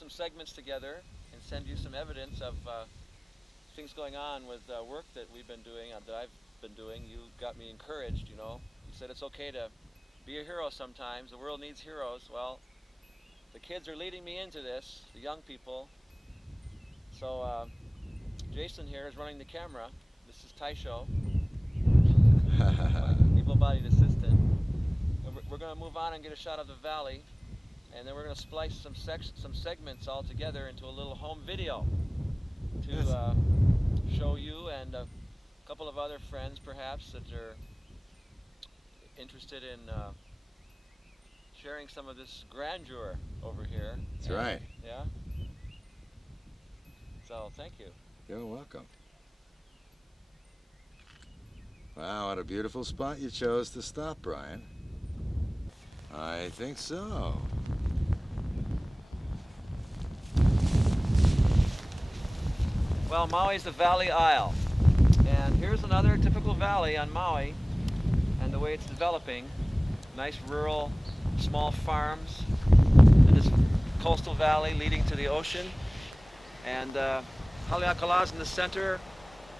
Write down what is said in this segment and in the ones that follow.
some segments together and send you some evidence of things going on with work that we've been doing, that I've been doing. You got me encouraged, you know. You said it's okay to be a hero sometimes. The world needs heroes. Well, the kids are leading me into this, the young people. So Jason here is running the camera. This is Taisho, my able-bodied assistant. And we're going to move on and get a shot of the valley, and then we're going to splice some segments all together into a little home video to show you and a couple of other friends perhaps that are interested in sharing some of this grandeur over here. That's right. Yeah. So thank you. You're welcome. Wow, what a beautiful spot you chose to stop, Brian. I think so. Well, Maui's the Valley Isle. And here's another typical valley on Maui and the way it's developing. Nice rural, small farms, and this coastal valley leading to the ocean. And Haleakala's in the center,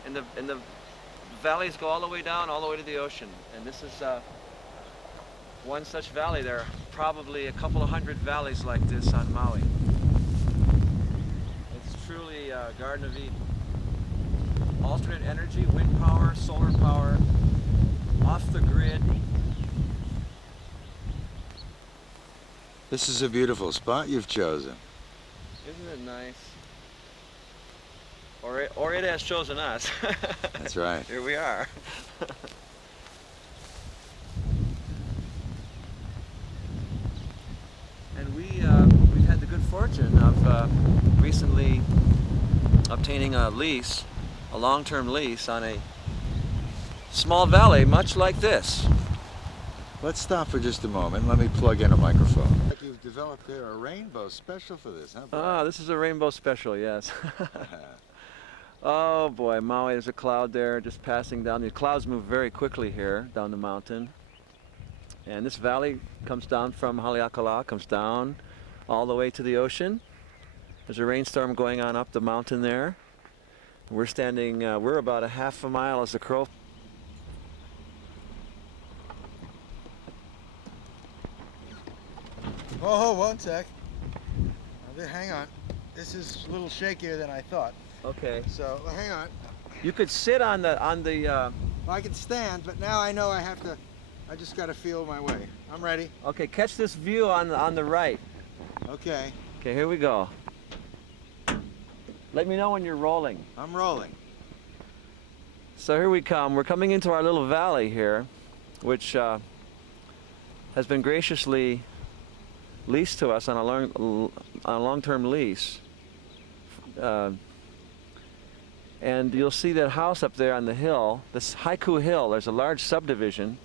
and the valleys go all the way down, all the way to the ocean. And this is one such valley. There are probably a couple of hundred valleys like this on Maui. It's truly a Garden of Eden. Alternate energy, wind power, solar power, off the grid. This is a beautiful spot you've chosen. Isn't it nice? Or it has chosen us. That's right. Here we are. And we've had the good fortune of recently obtaining a lease, a long-term lease on a small valley much like this. Let's stop for just a moment. Let me plug in a microphone. You've developed there a rainbow special for this, huh, Brian? Ah, this is a rainbow special, yes. Oh boy, Maui, there's a cloud there just passing down. The clouds move very quickly here down the mountain. And this valley comes down from Haleakala, comes down all the way to the ocean. There's a rainstorm going on up the mountain there. We're standing, we're about a half a mile as the crow. Oh, one sec. Hang on. This is a little shakier than I thought. Okay. So hang on. You could sit on the Well, I can stand, but now I know I have to. I just got to feel my way. I'm ready. okay, catch this view on the right. Okay. Okay, here we go. Let me know when you're rolling. I'm rolling. So here we come. We're coming into our little valley here, which has been graciously leased to us on a long-term lease. And you'll see that house up there on the hill, this Haiku Hill. There's a large subdivision,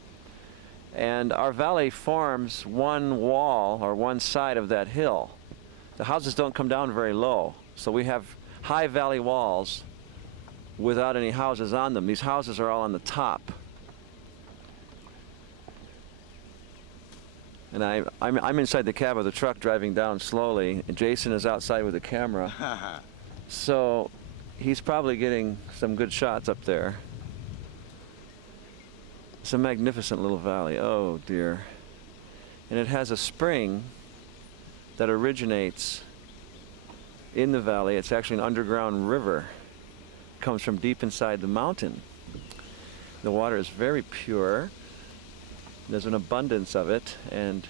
and our valley forms one wall or one side of that hill. The houses don't come down very low, so we have high valley walls without any houses on them. These houses are all on the top. And I'm inside the cab of the truck driving down slowly, and Jason is outside with the camera. So he's probably getting some good shots up there. It's a magnificent little valley. Oh dear. And it has a spring that originates in the valley. It's actually an underground river. It comes from deep inside the mountain. The water is very pure. There's an abundance of it, and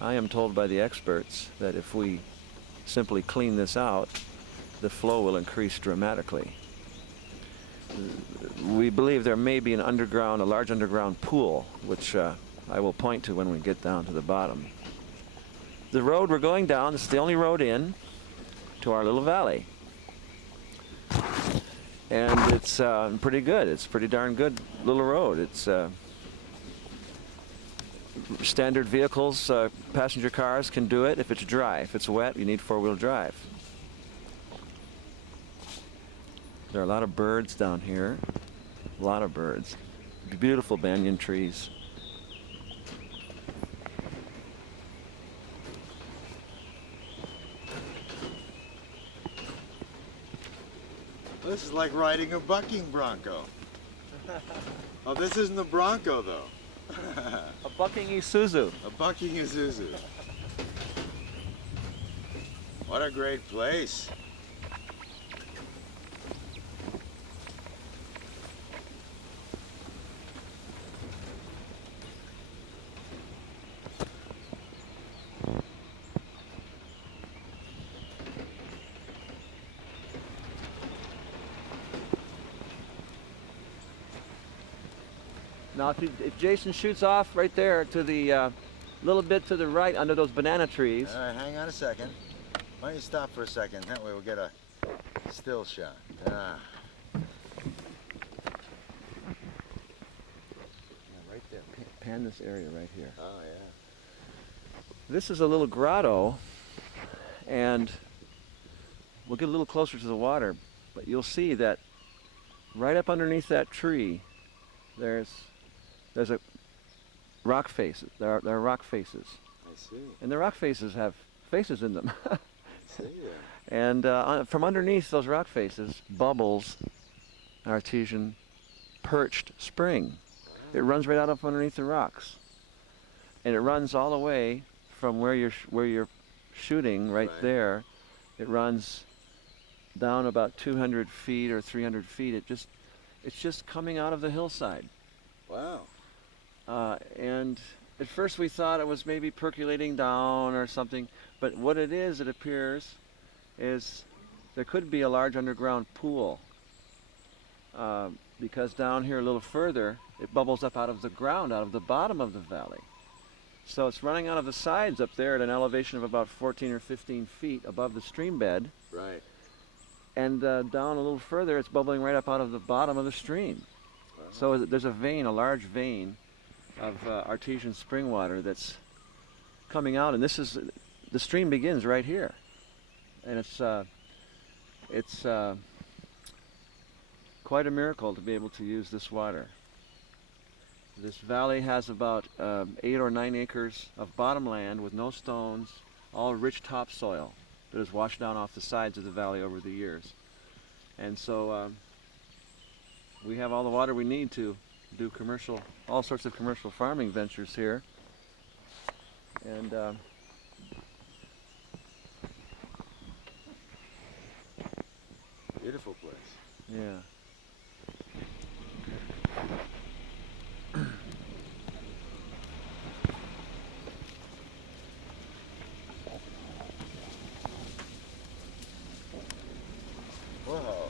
I am told by the experts that if we simply clean this out, the flow will increase dramatically. We believe there may be a large underground pool, which I will point to when we get down to the bottom. The road we're going down, this is the only road in to our little valley. And it's pretty good. It's a pretty darn good little road. It's standard vehicles, passenger cars can do it if it's dry. If it's wet, you need four-wheel drive. There are a lot of birds down here. A lot of birds. Beautiful banyan trees. This is like riding a bucking bronco. Oh, this isn't a bronco though. A bucking Isuzu. A bucking Isuzu. What a great place. Now, if Jason shoots off right there to the little bit to the right under those banana trees. All right, hang on a second. Why don't you stop for a second? That way we'll get a still shot. Ah. Yeah, right there. Pan this area right here. Oh, yeah. This is a little grotto, and we'll get a little closer to the water, but you'll see that right up underneath that tree, there's a rock face. There are rock faces. I see. And the rock faces have faces in them. I see. And from underneath those rock faces bubbles an artesian perched spring. It runs right out up underneath the rocks, and it runs all the way from where you're shooting right there. It runs down about 200 feet or 300 feet. It's just coming out of the hillside. Wow. And at first we thought it was maybe percolating down or something, but what it is, it appears, is there could be a large underground pool, because down here a little further it bubbles up out of the ground, out of the bottom of the valley. So it's running out of the sides up there at an elevation of about 14 or 15 feet above the stream bed. Right. And down a little further it's bubbling right up out of the bottom of the stream. Wow. So there's a vein, a large vein of artesian spring water that's coming out, and the stream begins right here, and it's quite a miracle to be able to use this water. This valley has about 8 or 9 acres of bottomland with no stones, all rich topsoil that has washed down off the sides of the valley over the years, and so we have all the water we need to do all sorts of commercial farming ventures here. And Beautiful place. yeah. Whoa.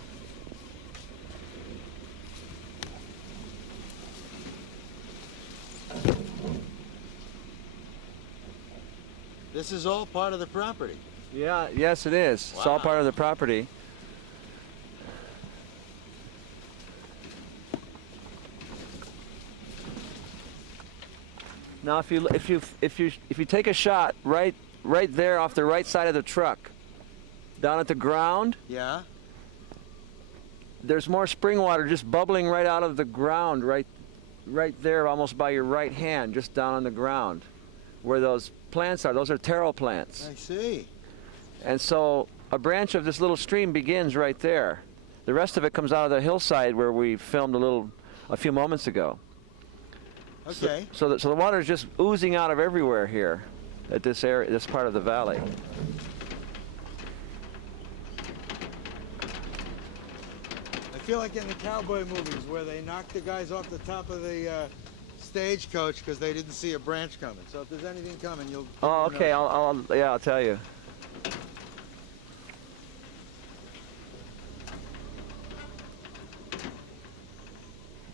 This is all part of the property. Yeah, yes it is. It's all Wow. part of the property. Now if you take a shot right there off the right side of the truck, down at the ground, Yeah? there's more spring water just bubbling right out of the ground right there, almost by your right hand, just down on the ground where those plants are. Those are taro plants. I see. And so a branch of this little stream begins right there. The rest of it comes out of the hillside where we filmed a few moments ago. Okay. So the water is just oozing out of everywhere here at this area, this part of the valley. I feel like in the cowboy movies where they knock the guys off the top of the stagecoach because they didn't see a branch coming. So if there's anything coming, you'll. Oh, okay. I'll tell you.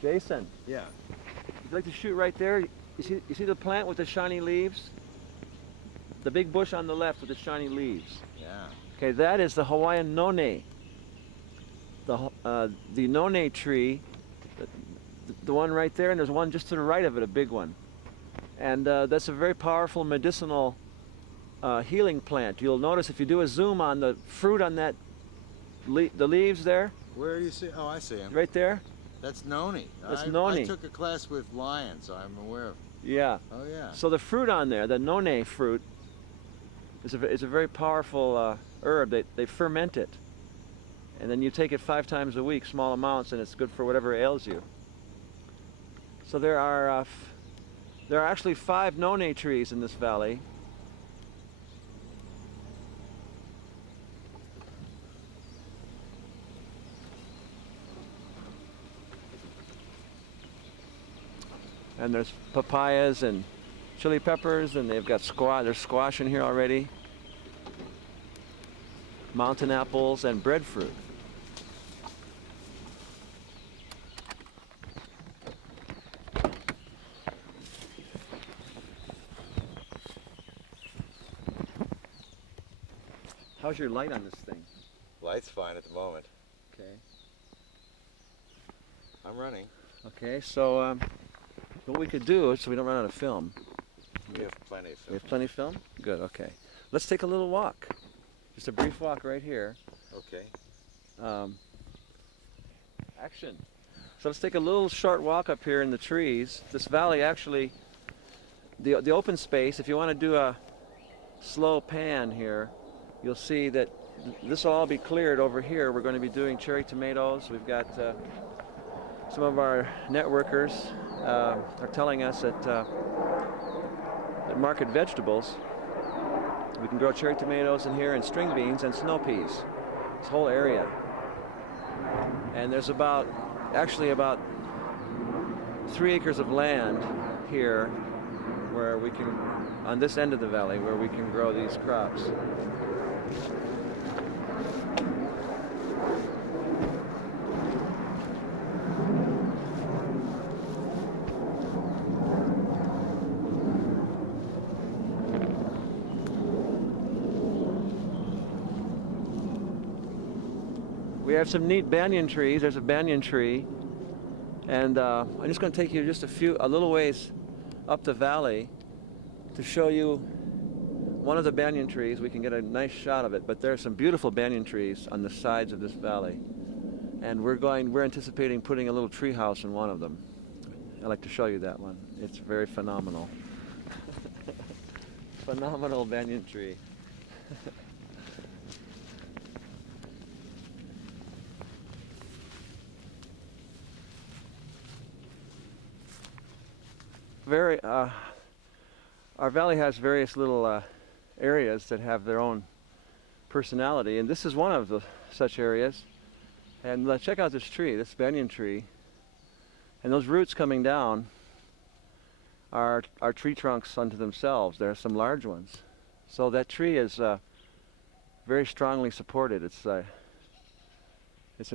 Jason, Yeah. would you like to shoot right there? You see the plant with the shiny leaves? The big bush on the left with the shiny leaves. Yeah. Okay, that is the Hawaiian none. The none tree, the one right there, and there's one just to the right of it, a big one. And that's a very powerful medicinal healing plant. You'll notice if you do a zoom on the fruit on that, the leaves there, Where do you see? Oh, I see him. right there. That's noni. That's I noni. took a class with lions, so I'm aware of. Yeah. Oh, yeah. So the fruit on there, the none fruit, is a very powerful herb. They ferment it, And then you take it 5 times a week, small amounts, and it's good for whatever ails you. So there are actually 5 noni trees in this valley. And there's papayas and chili peppers, and they've got squash. There's squash in here already. Mountain apples and breadfruit. How's your light on this thing? Light's fine at the moment. Okay. I'm running. Okay, so what we could do, so we don't run out of film. We have plenty of We film. have plenty of film? Good, okay. Let's take a little walk. Just a brief walk right here. Okay. Action. So let's take a little short walk up here in the trees. This valley actually, the open space, if you want to do a slow pan here, you'll see that this will all be cleared over here. We're going to be doing cherry tomatoes. We've got some of our networkers are telling us that market vegetables, we can grow cherry tomatoes in here and string beans and snow peas. This whole area. And there's actually about 3 acres of land here where we can, on this end of the valley, where we can grow these crops. We have some neat banyan trees. There's a banyan tree, and I'm just going to take you just a little ways up the valley to show you one of the banyan trees. We can get a nice shot of it, but there are some beautiful banyan trees on the sides of this valley, and we're anticipating putting a little tree house in one of them. I'd like to show you that one. It's very phenomenal. Phenomenal banyan tree. Our valley has various little areas that have their own personality, and this is one of the such areas. And check out this tree, this banyan tree, and those roots coming down are tree trunks unto themselves. There are some large ones, so that tree is very strongly supported. It's an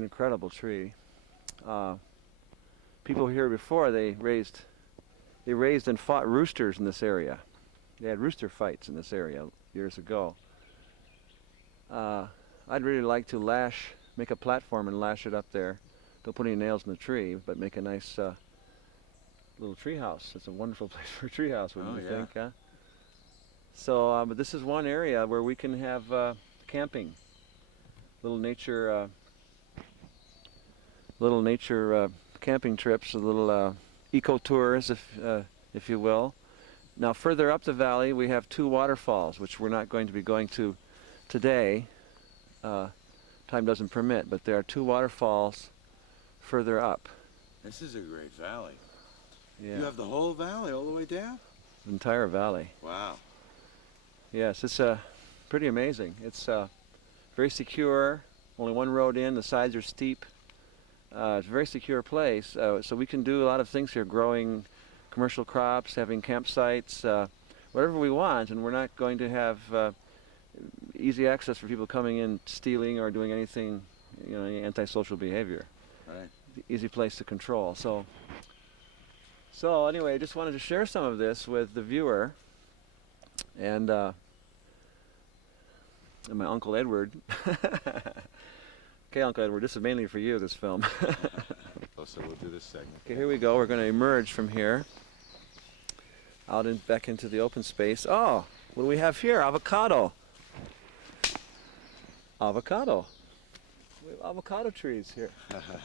incredible tree. People here before, they raised and fought roosters in this area. They had rooster fights in this area years ago. I'd really like to make a platform and lash it up there. Don't put any nails in the tree, but make a nice little tree house. It's a wonderful place for a tree house, wouldn't you think? Huh? So, but this is one area where we can have camping, little nature camping trips, a little eco tours, if you will. Now further up the valley we have 2 waterfalls, which we're not going to be going to today. Time doesn't permit, but there are 2 waterfalls further up. This is a great valley. Yeah. You have the whole valley all the way down? The entire valley. Wow. Yes, it's pretty amazing. It's very secure, only one road in, the sides are steep. It's a very secure place, so we can do a lot of things here, growing commercial crops, having campsites, whatever we want, and we're not going to have easy access for people coming in stealing or doing anything, any antisocial behavior. Right. Easy place to control. So anyway, I just wanted to share some of this with the viewer, and my Uncle Edward. Okay, Uncle Edward, this is mainly for you, this film. Oh, so we'll do this segment. Okay, here we go. We're going to emerge from here, back into the open space. Oh, what do we have here? Avocado. Avocado. We have avocado trees here.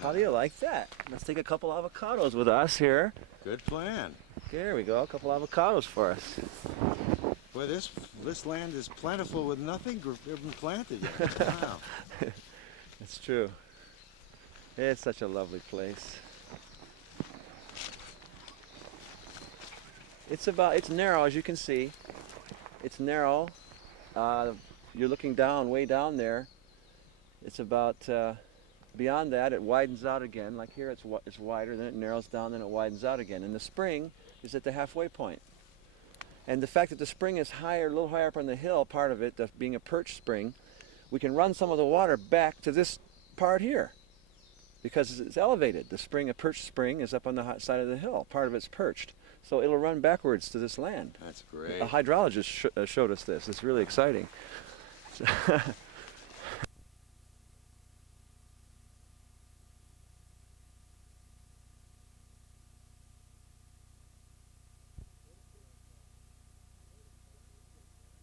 How do you like that? Let's take a couple avocados with us here. Good plan. There we go, a couple avocados for us. Boy, this land is plentiful with nothing even planted yet. Wow. It's true. It's such a lovely place. It's narrow, as you can see. It's narrow. You're looking down, way down there. It's about, beyond that, it widens out again. Like here, it's wider, then it narrows down, then it widens out again. And the spring is at the halfway point. And the fact that the spring is higher, a little higher up on the hill, part of it, being a perch spring, we can run some of the water back to this part here because it's elevated. The spring, a perch spring, is up on the side of the hill. Part of it's perched. So it'll run backwards to this land. That's great. A hydrologist showed us this. It's really exciting.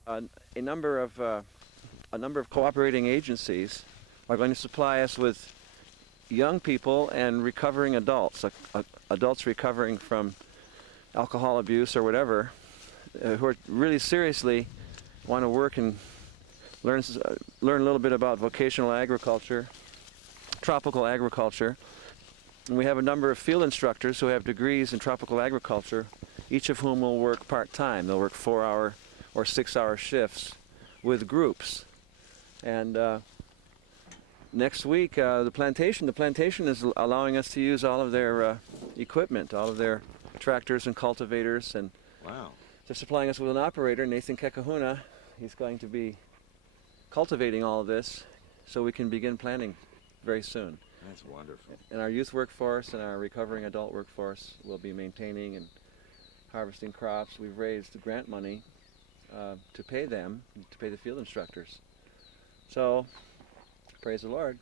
A number of cooperating agencies are going to supply us with young people and recovering adults, adults recovering from alcohol abuse or whatever, who are really seriously want to work and learn a little bit about vocational agriculture, tropical agriculture. And we have a number of field instructors who have degrees in tropical agriculture, each of whom will work part-time. They'll work 4-hour or 6-hour shifts with groups. And next week, the plantation is allowing us to use all of their equipment, all of their tractors and cultivators, and Wow. they're supplying us with an operator, Nathan Kekahuna. He's going to be cultivating all of this so we can begin planting very soon. That's wonderful. And our youth workforce and our recovering adult workforce will be maintaining and harvesting crops. We've raised grant money to pay them, to pay the field instructors. So, praise the Lord.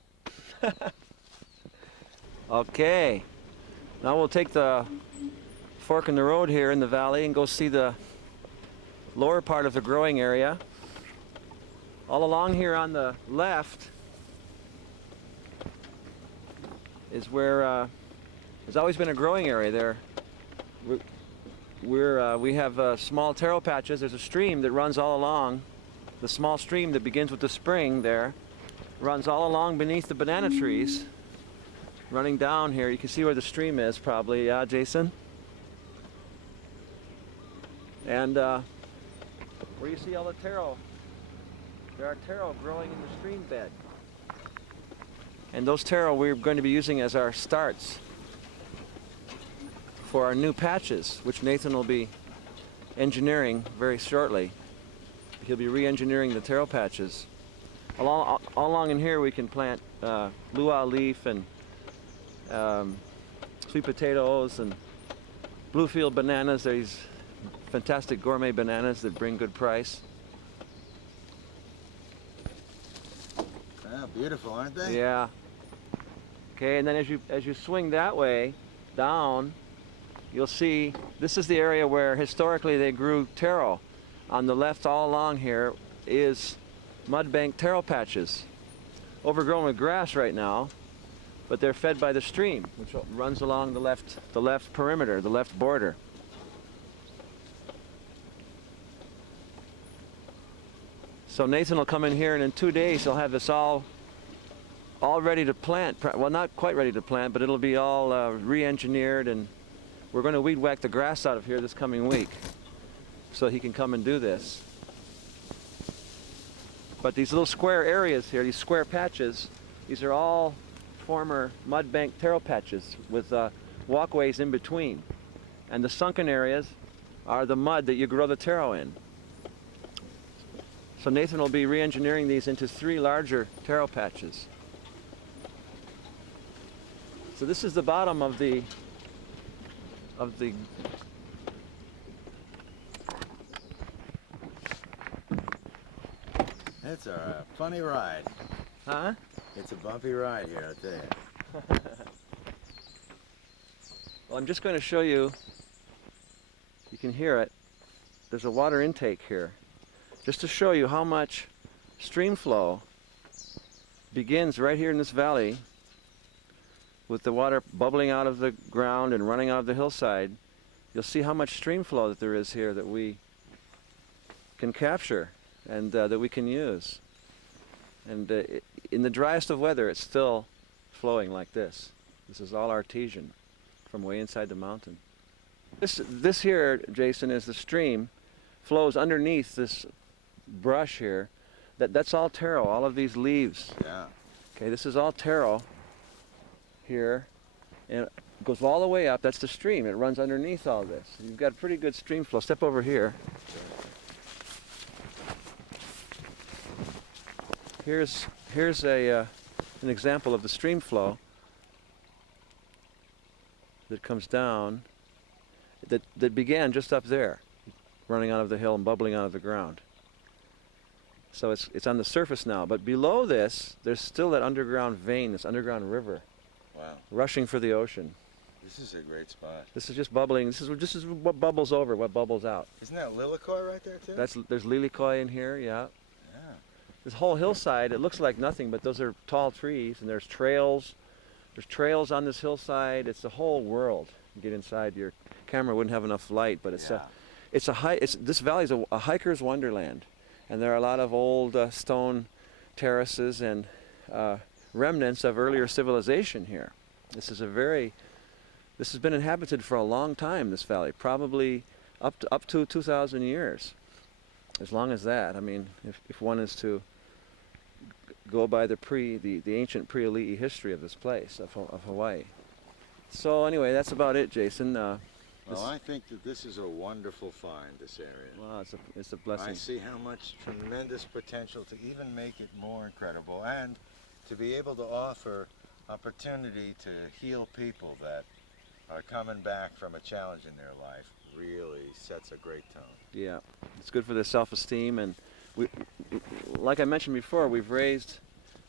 Okay, now we'll take the fork in the road here in the valley and go see the lower part of the growing area. All along here on the left is where there's always been a growing area there. We have small taro patches. There's a stream that runs all along. The small stream that begins with the spring there runs all along beneath the banana trees. Running down here, you can see where the stream is probably, yeah, Jason? And where you see all the taro, there are taro growing in the stream bed. And those taro we're going to be using as our starts for our new patches, which Nathan will be engineering very shortly. He'll be re-engineering the taro patches. All along in here we can plant luau leaf and sweet potatoes and bluefield bananas. There's fantastic gourmet bananas that bring good price. Ah, beautiful, aren't they? Yeah. Okay, and then as you swing that way down, you'll see this is the area where historically they grew taro. On the left all along here is mudbank taro patches, overgrown with grass right now, but they're fed by the stream, which runs along the left perimeter, the left border. So Nathan will come in here, and in 2 days he'll have this all ready to plant. Well, not quite ready to plant, but it'll be all re-engineered, and we're going to weed whack the grass out of here this coming week so he can come and do this. But these little square areas here, these square patches, these are all former mudbank taro patches with walkways in between. And the sunken areas are the mud that you grow the taro in. So Nathan will be re-engineering these into 3 larger taro patches. So this is the bottom of the It's a funny ride. Huh? It's a bumpy ride here, I tell you. Well, I'm just going to show you, you can hear it, there's a water intake here, just to show you how much stream flow begins right here in this valley with the water bubbling out of the ground and running out of the hillside. You'll see how much stream flow that there is here that we can capture and that we can use. And in the driest of weather, it's still flowing like this. This is all artesian from way inside the mountain. This here, Jason, is the stream, flows underneath this brush here. That's all taro, all of these leaves. Yeah. Okay, this is all taro here, and it goes all the way up. That's the stream. It runs underneath all this. You've got a pretty good stream flow. Step over here. Here's an example of the stream flow that comes down, that began just up there, running out of the hill and bubbling out of the ground. So it's on the surface now, but below this, there's still that underground vein, this underground river, Wow. rushing for the ocean. This is a great spot. This is just bubbling. This is what bubbles over, what bubbles out. Isn't that Lele Cove right there too? There's Lele Cove in here, yeah. Yeah. This whole hillside, it looks like nothing, but those are tall trees, and there's trails. There's trails on this hillside. It's the whole world. You get inside, your camera wouldn't have enough light, but this valley is a hiker's wonderland, and there are a lot of old stone terraces and remnants of earlier civilization here. This has been inhabited for a long time, this valley, probably up to 2,000 years. As long as that. I mean, if one is to go by the ancient pre-Ali'i history of this place, of Hawaii. So anyway, that's about it, Jason. Well, I think that this is a wonderful find, this area. Well, it's a blessing. I see how much tremendous potential to even make it more incredible, and to be able to offer opportunity to heal people that are coming back from a challenge in their life really sets a great tone. Yeah, it's good for their self-esteem, and like I mentioned before, we've raised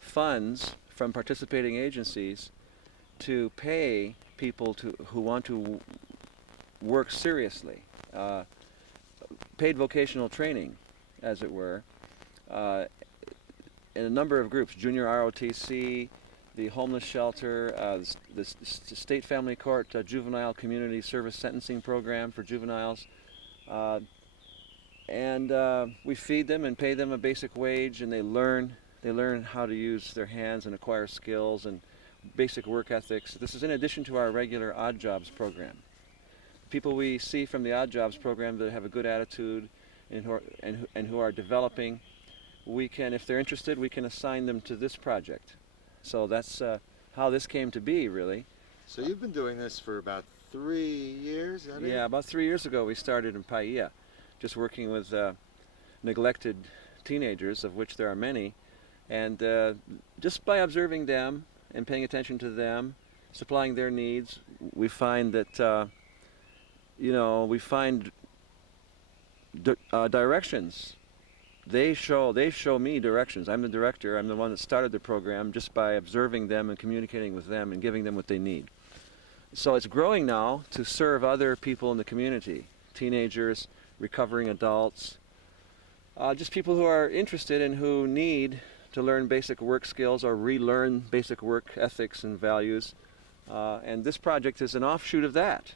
funds from participating agencies to pay people who want to work seriously, paid vocational training, as it were, in a number of groups: Junior ROTC, the homeless shelter, the State Family Court Juvenile Community Service Sentencing Program for juveniles. And we feed them and pay them a basic wage, and they learn how to use their hands and acquire skills and basic work ethics. This is in addition to our regular odd jobs program. People we see from the odd jobs program that have a good attitude and who are developing, we can, if they're interested, we can assign them to this project. So that's how this came to be, really. So you've been doing this for about 3 years, have you? Yeah, about 3 years ago we started in Paia, just working with neglected teenagers, of which there are many, and just by observing them and paying attention to them, supplying their needs, we find that we find directions. They show me directions. I'm the director. I'm the one that started the program just by observing them and communicating with them and giving them what they need. So it's growing now to serve other people in the community, teenagers, recovering adults, just people who are interested and who need to learn basic work skills or relearn basic work ethics and values. And this project is an offshoot of that,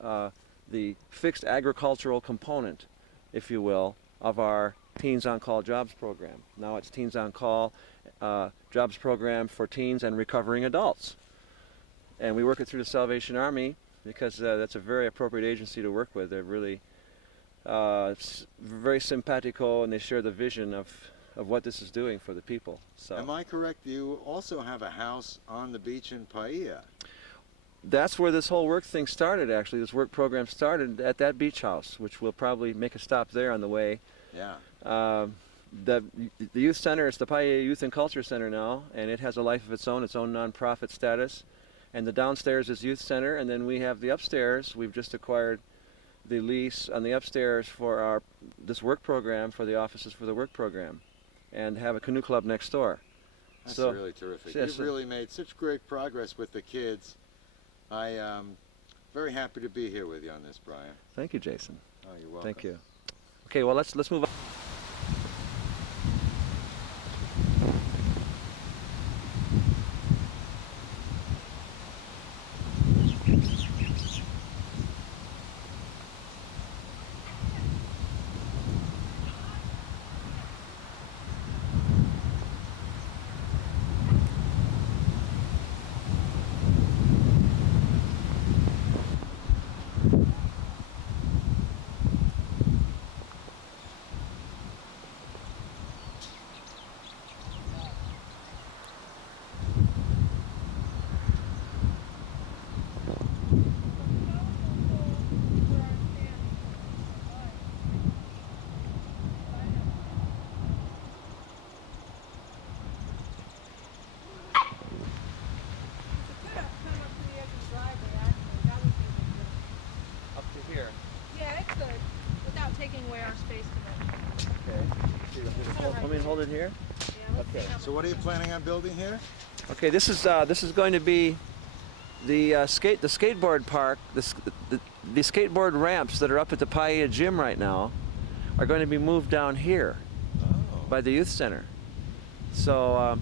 the fixed agricultural component, if you will, of our Teens on Call jobs program. Now it's Teens on Call jobs program for teens and recovering adults. And we work it through the Salvation Army because that's a very appropriate agency to work with. They're really very simpatico, and they share the vision of what this is doing for the people. So am I correct? You also have a house on the beach in Paia. That's where this whole work thing started, actually. This work program started at that beach house, which we'll probably make a stop there on the way. Yeah. The youth center, it's the Paia Youth and Culture Center now, and it has a life of its own nonprofit status. And the downstairs is youth center, and then we have the upstairs. We've just acquired the lease on the upstairs for this work program, for the offices for the work program, and have a canoe club next door. That's So, really terrific. yes, You've really made such great progress with the kids. I am very happy to be here with you on this, Brian. Thank you, Jason. Oh, you're welcome. Thank you. Okay, well, let's move on. hold it here? Okay. So what are you planning on building here? Okay, this is going to be the skateboard park. The skateboard ramps that are up at the Paia gym right now are going to be moved down here by the youth center. So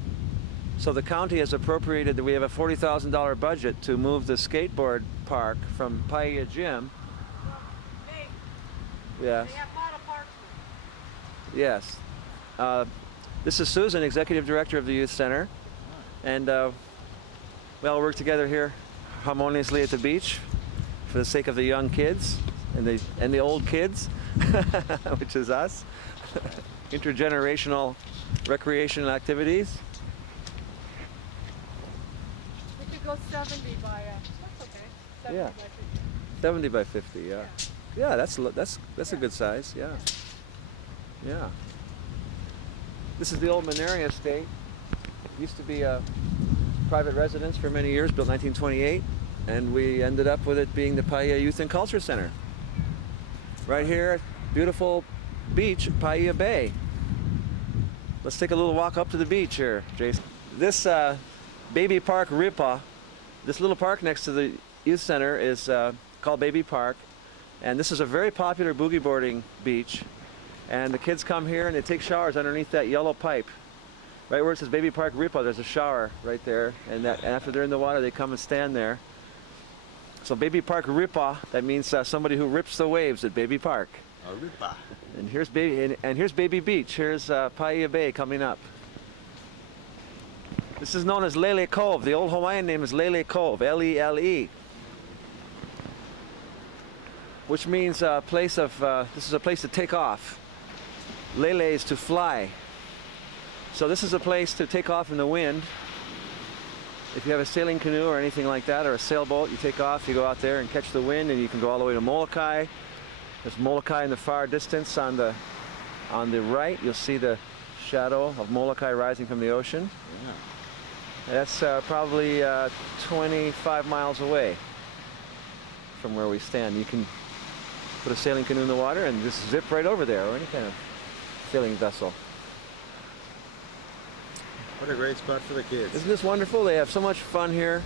so the county has appropriated that we have a $40,000 budget to move the skateboard park from Paia gym. Hey, Yes. they have auto parks. Yes. This is Susan, Executive Director of the Youth Center. And we all work together here harmoniously at the beach for the sake of the young kids and the old kids, which is us. Intergenerational recreational activities. We could go 70 by, that's okay. 70 Yeah. by 50. 70 by 50, yeah. Yeah, that's a good size, yeah. Yeah. This is the old Maneri estate. Used to be a private residence for many years, built 1928, and we ended up with it being the Paia Youth and Culture Center. Right here, beautiful beach at Paia Bay. Let's take a little walk up to the beach here, Jason. This Baby Park Ripa, this little park next to the youth center is called Baby Park, and this is a very popular boogie boarding beach. And the kids come here and they take showers underneath that yellow pipe. Right where it says Baby Park Ripa, there's a shower right there, and after they're in the water, they come and stand there. So Baby Park Ripa, that means somebody who rips the waves at Baby Park. Ripa. And here's Baby Beach. Here's Paia Bay coming up. This is known as Lele Cove. The old Hawaiian name is Lele Cove, L-E-L-E, which means place of. This is a place to take off. Lele is to fly. So this is a place to take off in the wind. If you have a sailing canoe or anything like that, or a sailboat, you take off, you go out there and catch the wind, and you can go all the way to Molokai. There's Molokai in the far distance on the right. You'll see the shadow of Molokai rising from the ocean. Yeah. And that's probably 25 miles away from where we stand. You can put a sailing canoe in the water and just zip right over there, or any kind of sailing vessel. What a great spot for the kids. Isn't this wonderful? They have so much fun here,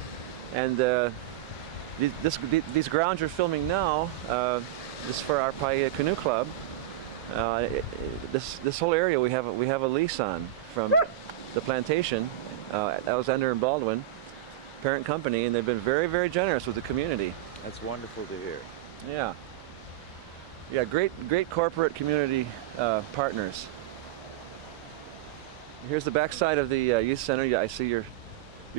and these grounds you're filming now, this is for our Paia Canoe Club. This whole area we have a lease on from the plantation, Alexander and Baldwin, parent company, and they've been very, very generous with the community. That's wonderful to hear. Yeah. Yeah, great corporate community partners. Here's the backside of the youth center. Yeah, I see you're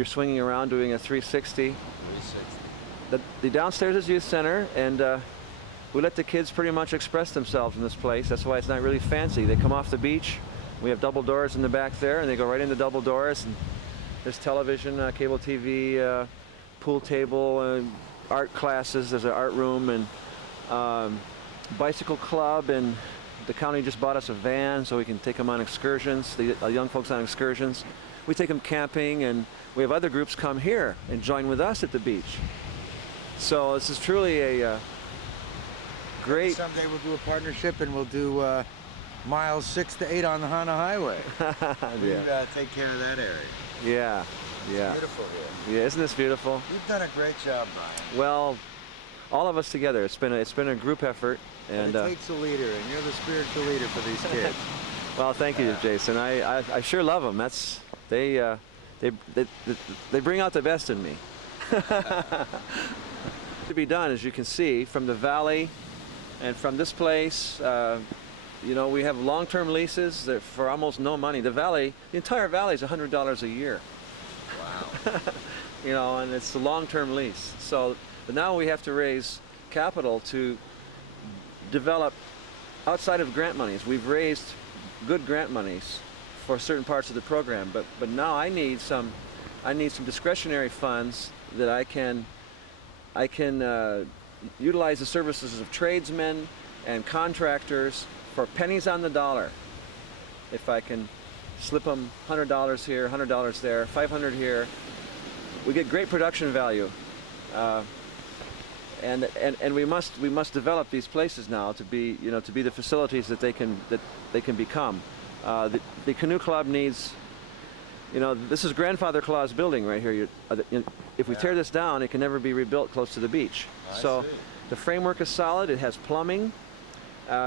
swinging around doing a 360. 360. The downstairs is youth center, and we let the kids pretty much express themselves in this place. That's why it's not really fancy. They come off the beach. We have double doors in the back there, and they go right in the double doors. And there's television, cable TV, pool table, art classes. There's an art room and bicycle club, and the county just bought us a van so we can take them on excursions, the young folks on excursions. We take them camping, and we have other groups come here and join with us at the beach. So this is truly a great... Someday we'll do a partnership and we'll do miles 6 to 8 on the Hana Highway. We Yeah, take care of that area. yeah, yeah. Beautiful here. Yeah, isn't this beautiful? You've done a great job, Brian. Well, all of us together. It's been a group effort, and It takes a leader, and you're the spiritual leader for these kids. well, thank you, Jason. I sure love them. They bring out the best in me. To be done, as you can see, from the valley and from this place, you know, we have long-term leases that for almost no money. The entire valley is $100 a year. Wow. You know, and it's a long-term lease. So but now we have to raise capital to develop outside of grant monies. We've raised good grant monies for certain parts of the program, but now I need some discretionary funds that I can utilize the services of tradesmen and contractors for pennies on the dollar. If I can slip them $100 here, $100 there, $500 here, we get great production value. And we must develop these places now to be the facilities that they can become. The canoe club needs, you know, this is Grandfather Claus building right here. If we tear this down, it can never be rebuilt close to the beach. So the framework is solid. It has plumbing.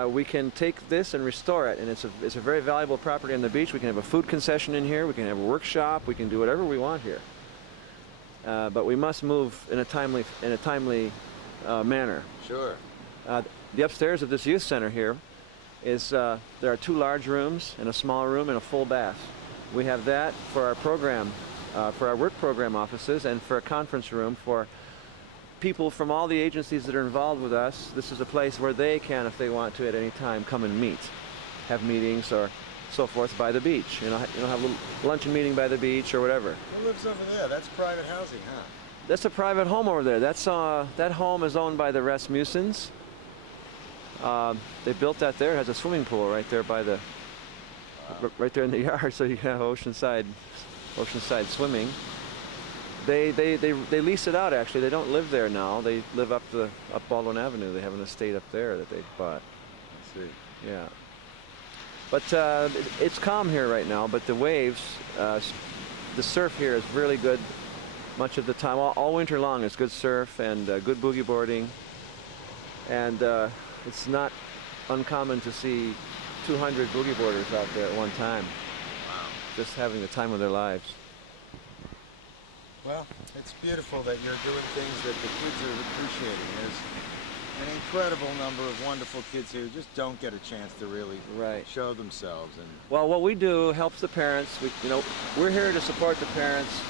We can take this and restore it, and it's a very valuable property on the beach. We can have a food concession in here. We can have a workshop. We can do whatever we want here. But we must move in a timely manner. Sure. The upstairs of this youth center here is there are 2 large rooms and a small room and a full bath. We have that for our program, for our work program offices, and for a conference room for people from all the agencies that are involved with us. This is a place where they can, if they want to, at any time, come and meet, have meetings or so forth by the beach. You know, have a little luncheon meeting by the beach or whatever. Who lives over there? That's private housing, huh? That's a private home over there. That's that home is owned by the Rasmussens. They built that there. It has a swimming pool right there by the, right there in the yard, so you can have oceanside swimming. They lease it out, actually. They don't live there now. They live up Baldwin Avenue. They have an estate up there that they bought. I see. Yeah. But it's calm here right now, but the waves, the surf here is really good much of the time. All winter long is good surf and good boogie boarding. And it's not uncommon to see 200 boogie boarders out there at one time. Wow. Just having the time of their lives. Well, it's beautiful that you're doing things that the kids are appreciating. There's an incredible number of wonderful kids here who just don't get a chance to really show themselves. And well, what we do helps the parents. We're here to support the parents.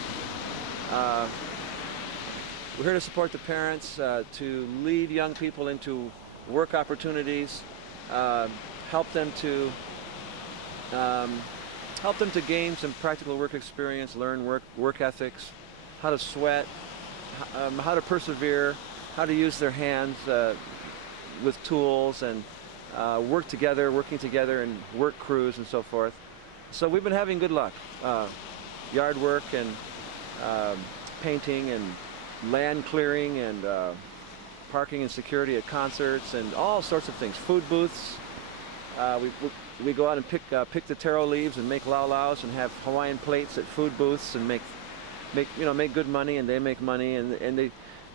We're here to support the parents, to lead young people into work opportunities, help them to gain some practical work experience, learn work ethics, how to sweat, how to persevere, how to use their hands with tools, and working together in work crews and so forth. So we've been having good luck. Yard work and painting and land clearing and parking and security at concerts and all sorts of things. Food booths. We go out and pick the taro leaves and make lau-laus and have Hawaiian plates at food booths and make good money, and they make money, and they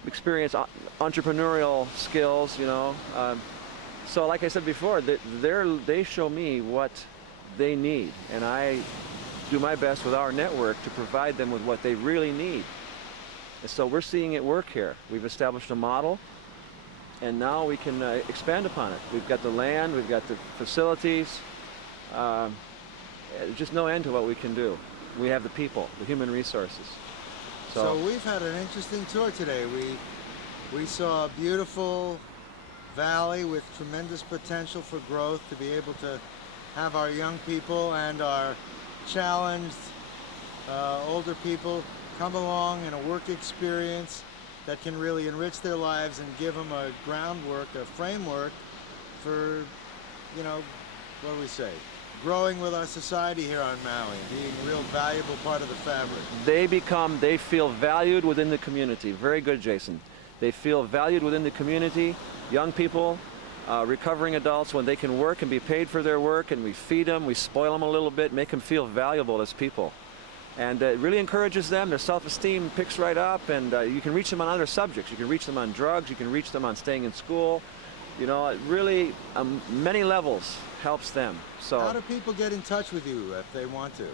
experience entrepreneurial skills, you know. So like I said before, they show me what they need, and I do my best with our network to provide them with what they really need. And so we're seeing it work here. We've established a model, and now we can expand upon it. We've got the land, we've got the facilities, just no end to what we can do. We have the people, the human resources. So we've had an interesting tour today. We saw a beautiful valley with tremendous potential for growth, to be able to have our young people and our challenged older people come along in a work experience that can really enrich their lives and give them a groundwork, a framework for, you know, what do we say, growing with our society here on Maui, being a real valuable part of the fabric. They feel valued within the community. Very good, Jason. They feel valued within the community. Young people, recovering adults, when they can work and be paid for their work, and we feed them, we spoil them a little bit, make them feel valuable as people. And it really encourages them. Their self-esteem picks right up, and you can reach them on other subjects. You can reach them on drugs. You can reach them on staying in school. You know, it really, many levels, helps them. So how do people get in touch with you if they want to?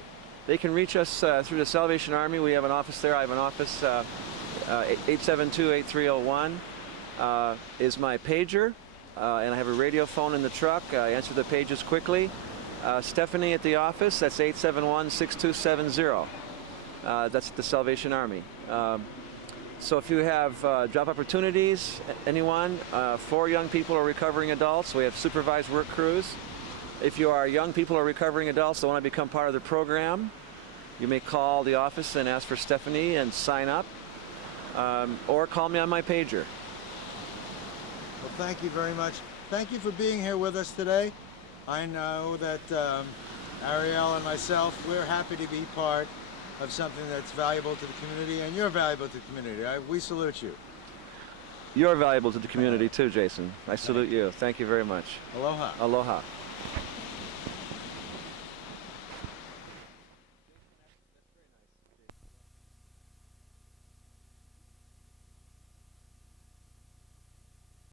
They can reach us through the Salvation Army. We have an office there. I have an office, 872-8301 is my pager, and I have a radio phone in the truck. I answer the pages quickly. Stephanie at the office, that's 871-6270. That's the Salvation Army. So if you have job opportunities, anyone, for young people or recovering adults, we have supervised work crews. If you are young people or recovering adults that want to become part of the program, you may call the office and ask for Stephanie and sign up, or call me on my pager. Well, thank you very much. Thank you for being here with us today. I know that Ariel and myself, we're happy to be part of something that's valuable to the community, and you're valuable to the community. We salute you. You're valuable to the community too, Jason. I salute you. Thank you very much. Aloha. Aloha.